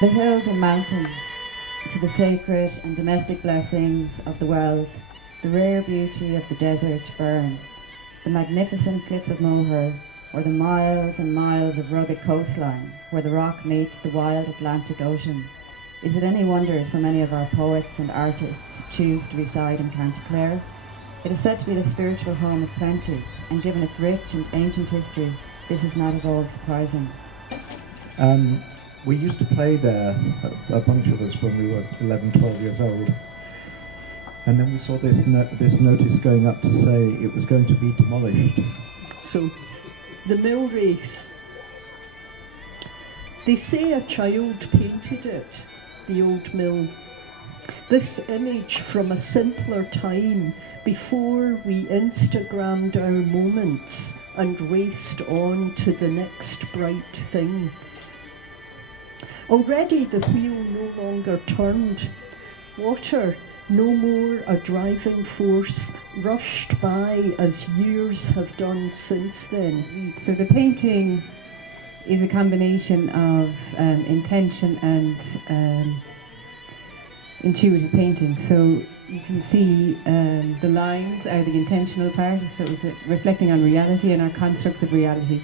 The hills and mountains, to the sacred and domestic blessings of the wells, the rare beauty of the desert burn, the magnificent cliffs of Moher, or the miles and miles of rugged coastline where the rock meets the wild Atlantic Ocean. Is it any wonder so many of our poets and artists choose to reside in County Clare? It is said to be the spiritual home of plenty, and given its rich and ancient history, this is not at all surprising. We used to play there, a bunch of us, when we were 11, 12 years old. And then we saw this notice going up to say it was going to be demolished. So, the mill race. They say a child painted it, the old mill. This image from a simpler time before we Instagrammed our moments and raced on to the next bright thing. Already the wheel no longer turned. Water, no more a driving force, rushed by as years have done since then. So the painting is a combination of intention and intuitive painting. So you can see the lines are the intentional part, so it's reflecting on reality and our constructs of reality,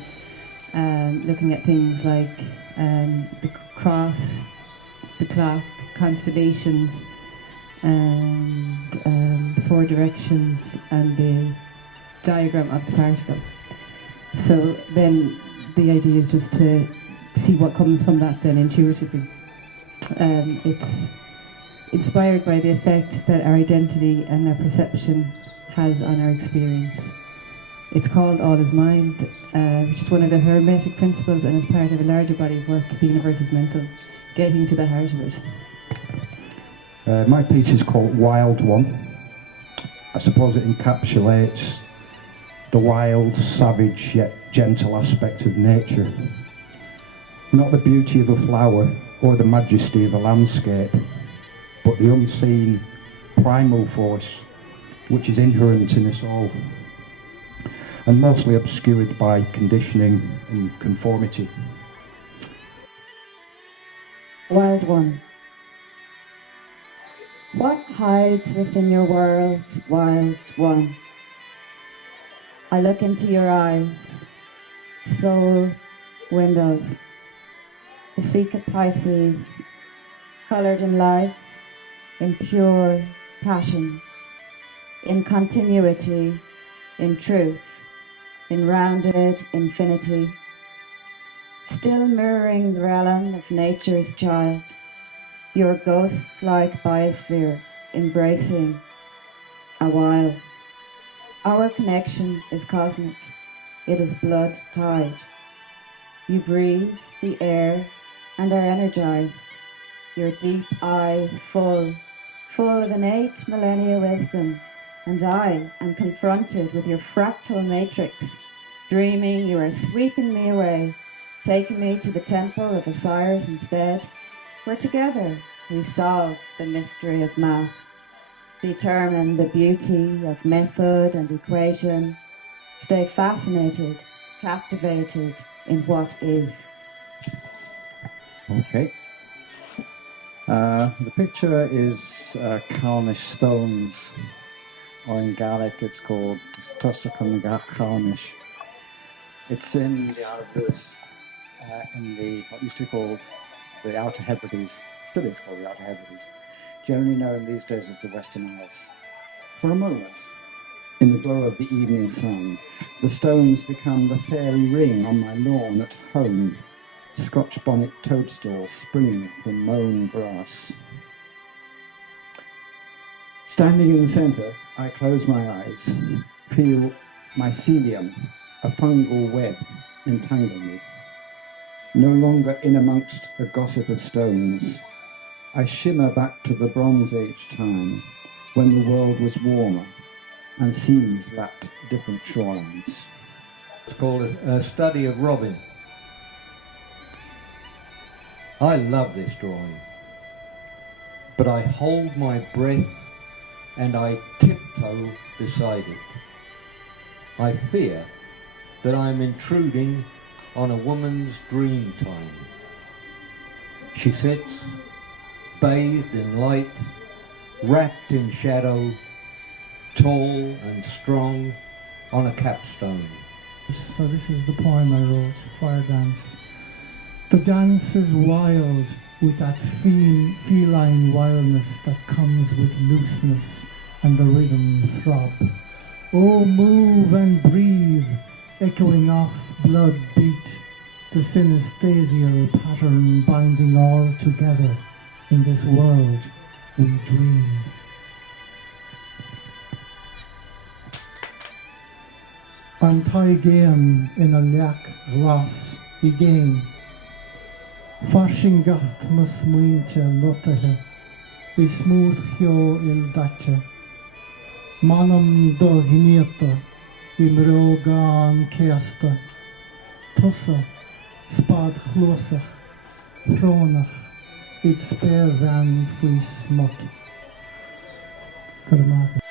looking at things like the cross, the clock, constellations, and the four directions, and the diagram of the particle. So then the idea is just to see what comes from that then intuitively. It's inspired by the effect that our identity and our perception has on our experience. It's called All is Mind, which is one of the Hermetic principles and is part of a larger body of work, The Universe is Mental, getting to the heart of it. My piece is called WildOne. I suppose it encapsulates the wild, savage yet gentle aspect of nature. Not the beauty of a flower or the majesty of a landscape, but the unseen primal force which is inherent in us all, and mostly obscured by conditioning and conformity. WildOne. What hides within your world, wild one? I look into your eyes, soul windows, the secret Pisces, coloured in life, in pure passion, in continuity, in truth, in rounded infinity, still mirroring the realm of nature's child, your ghost-like biosphere embracing a while. Our connection is cosmic, it is Bloodtide. You breathe the air and are energized, your deep eyes full of innate millennia wisdom, and I am confronted with your fractal matrix, dreaming you are sweeping me away, taking me to the temple of Osiris instead, where together we solve the mystery of math, determine the beauty of method and equation, stay fascinated, captivated in what is. Okay. The picture is Carnish stones, or in Gaelic it's called Tuscan Carnish. It's in the Arabus, in the what used to be called the Outer Hebrides, still is called the Outer Hebrides, generally known these days as the Western Isles. For a moment, in the glow of the evening sun, the stones become the fairy ring on my lawn at home, Scotch bonnet toadstools springing from mown grass. Standing in the centre, I close my eyes, feel mycelium, a fungal web, entangle me. No longer in amongst a gossip of stones, I shimmer back to the Bronze Age time, when the world was warmer and seas lapped different shorelines. It's called a study of Robin. I love this drawing, but I hold my breath and I tiptoe beside it. I fear that I'm intruding on a woman's dream time. She sits, bathed in light, wrapped in shadow, tall and strong on a capstone. So this is the poem I wrote, Fire Dance. The dance is wild with that feline wildness that comes with looseness and the rhythm throb. Oh, move and breathe, echoing off blood beat, the synesthesial pattern binding all together in this world we dream. An taigéan in a leach glas I géin. Farsing gart mas muinte lotathe, I smooth hio il daite. Manam do hiniata, I mro gan ceasta. Tussa, spad chlosach, hronach, I'd spare van fwy smot. Good